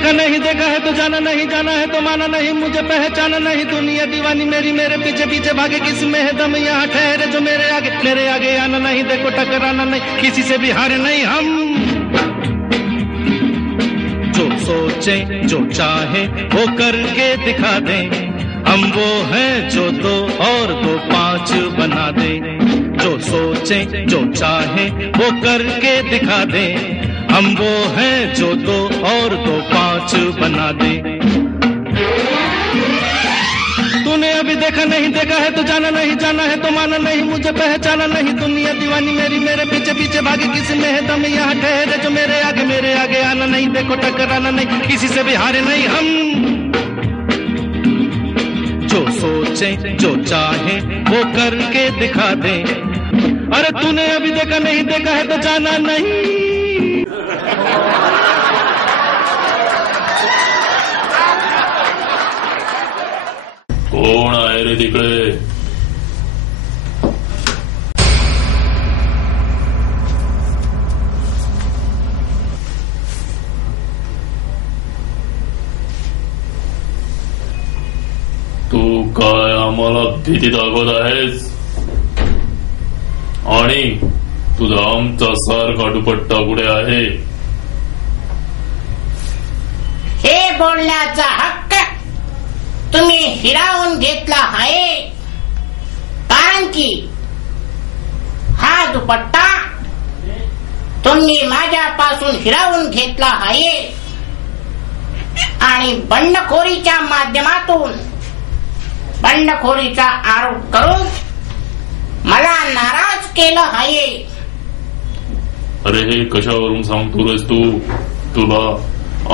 देखा नहीं देखा है तो जाना नहीं, जाना है तो माना नहीं, मुझे पहचाना नहीं, दुनिया दीवानी मेरी मेरे पीछे पीछे भागे, किस में है दम यहाँ ठहरे जो मेरे आगे आना नहीं, देखो टकराना नहीं, किसी से भी हारे नहीं हम। जो सोचे जो चाहे वो करके दिखा दे, हम वो हैं जो 2 और 2 5 बना दे। जो सोचे जो चाहे वो करके दिखा दे, हम वो हैं जो 2 और 2 5 बना दे। तूने अभी देखा नहीं देखा है तो जाना नहीं, जाना है तो माना नहीं, मुझे पहचाना नहीं, दुनिया दीवानी मेरी मेरे पीछे पीछे भागे, किसी में है दम यहाँ ठहरे जो मेरे आगे आना नहीं, देखो टकराना नहीं, किसी से भी हारे नहीं हम। जो सोचे जो चाहे वो करके दिखा दे, अरे तूने अभी देखा नहीं देखा है तो जाना नहीं। कोण आहे रे तिकडे? तू काय आम्हाला भीती दाखवत आहेस? आणि तुझा आमचा सारखा दुपट्टा कुठे आहे? हे बोलण्याचा हक्क तुम्ही हिरावून घेतला आहे, कारण की हा दुपट्टा तुम्ही माझ्यापासून हिरावून घेतला आहे आणि बंडखोरीच्या माध्यमातून बंडखोरीचा आरोप करून मला नाराज केलं आहे। अरे हे कशावरून सांगतो रेस तू? तुला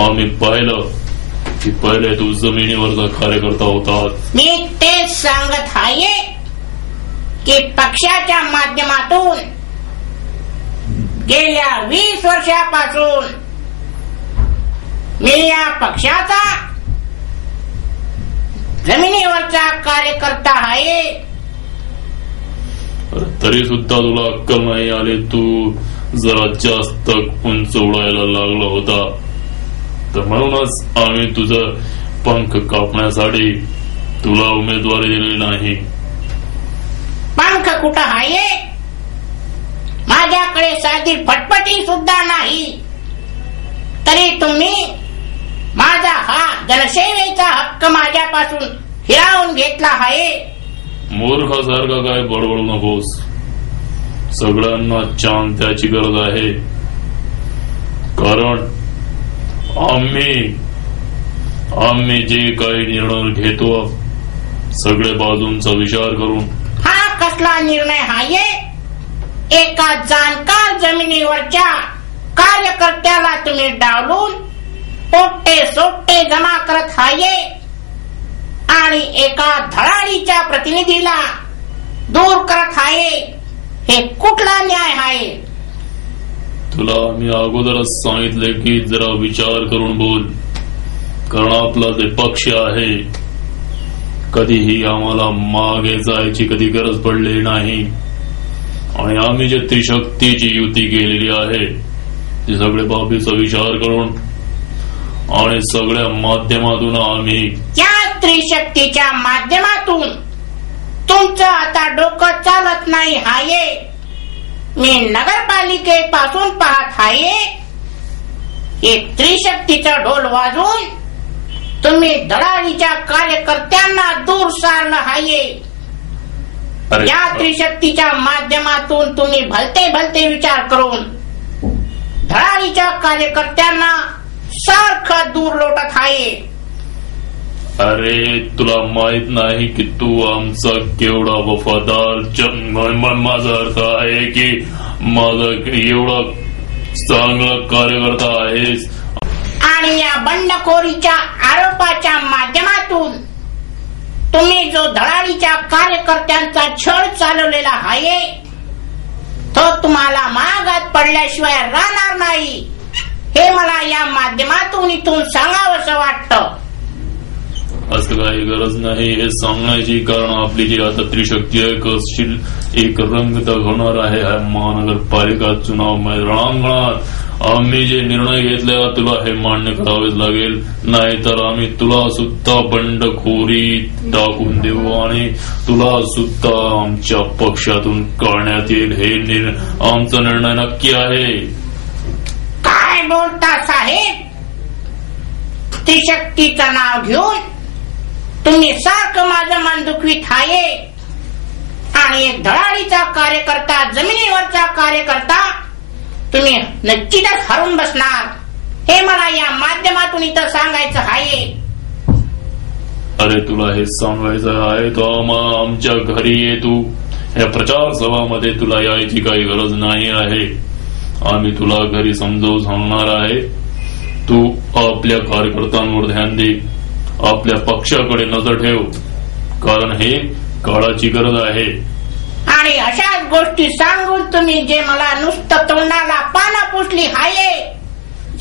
आम्ही पाहिलं की पहिले तू जमिनीवरचा कार्यकर्ता होता। मी तेच सांगत आहे की पक्षाच्या माध्यमातून गेल्या 20 वर्षापासून मी या पक्षाचा जमिनीवरचा कार्यकर्ता आहे। तरी सुद्धा तुला अक्कल नाही आली, तू जरा जास्त उंच उडायला लागला होता, तर म्हणूनच आम्ही तुझं पंख कापण्यासाठी तुला उमेदवारी दिली नाही। पंख कुठं आहे? माझ्याकडे साधी फटफटी सुद्धा नाही, तरी तुम्ही माझा हा जनसेवेचा हक्क माझ्यापासून हिरावून घेतला आहे। मूर्खासारखा काय बडबडू नकोस, सगळ्यांना चांत्याची गरज आहे, कारण आम्ही जे काही निर्णय घेतो सगळे बाजूंचा विचार करून। हा कसला निर्णय आहे? एका जाणकार जमिनीवरच्या कार्यकर्त्याला तुम्ही डावलून पोट्टे सोट्टे जमा करत आहे आणि एका धडाडीच्या प्रतिनिधीला दूर करत आहे, हे कुठला न्याय आहे? तुला मी अगोदरच सांगितले की जरा विचार करून बोल, कारण आपला जे पक्ष आहे कधीही आम्हाला मागे जायची कधी गरज पडली नाही, आणि आम्ही जे त्रिशक्तीची युती केलेली आहे ते सगळे बाबीचा विचार करून आणि सगळ्या माध्यमातून आम्ही या त्रिशक्तीच्या माध्यमातून तुमचं आता डोकं चालत नाही आहे। मी नगरपालिकेपासून पाहत आहे, एक त्रिशक्तीचा ढोल वाजवून तुम्ही धडाडीच्या कार्यकर्त्यांना दूर सारलं आहे। या त्रिशक्तीच्या माध्यमातून तुम्ही भलते भलते विचार करून धडाडीच्या कार्यकर्त्यांना सारखं दूर लोटत आहे। अरे तुला माहित नाही की तू आमचा केवढा वफादार, माझा अर्थ आहे की माझा एवढा चांगला कार्यकर्ता आहेस, आणि या बंडखोरीच्या आरोपाच्या माध्यमातून तुम्ही जो धडाडीच्या कार्यकर्त्यांचा छळ चालवलेला आहे तो तुम्हाला महागात पडल्याशिवाय राहणार नाही, हे मला या माध्यमातून इथून सांगावंसं वाटतं। असं काही गरज नाही हे सांगण्याची, कारण आपली जी आता त्रिशक्ती एक रंग होणार आहे महानगरपालिका चुनाव रणांगणात, आम्ही जे निर्णय घेतला तुला हे मान्य करावेच लागेल, नाहीतर आम्ही तुला सुद्धा बंडखोरीत टाकून देऊ आणि तुला सुद्धा आमच्या पक्षातून काढण्यात येईल. हे आमचा निर्णय नक्की आहे. काय बोलता साहेब? त्रिशक्तीचं नाव घेऊन तुम्ही सारखं माझं मन दुखवीत आहे आणि एक धडाडीचा कार्यकर्ता, जमिनीवरचा कार्यकर्ता तुम्ही नक्कीच हरून बसणार, हे मला या माध्यमातून इथं सांगायचं आहे. अरे तुला हे सांगायचं आहे तर आमच्या घरी ये. तू या प्रचार सभामध्ये तुला यायची काही गरज नाही आहे. आम्ही तुला घरी समजावून सांगणार आहे. तू आपल्या कार्यकर्त्यांवर ध्यान दे, आपल्या पक्षाकडे नजर ठेव, कारण हे काळाची गरज आहे. आणि अशाच गोष्टी सांगून तुम्ही जे मला नुसतं तोंडाला पाना पुसली आहे,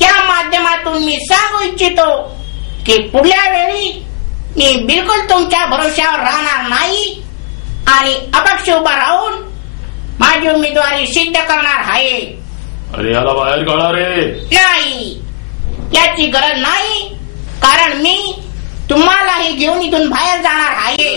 या माध्यमातून मी सांगू इच्छितो की पुढल्या वेळी मी बिलकुल तुमच्या भरोश्यावर राहणार नाही आणि अपक्ष उभा राहून माझी उमेदवारी सिद्ध करणार आहे. अरे याला बाहेर काढा रे. नाही, याची गरज नाही, कारण मी तुम्हालाही घेऊन इथून बाहेर जाणार आहे.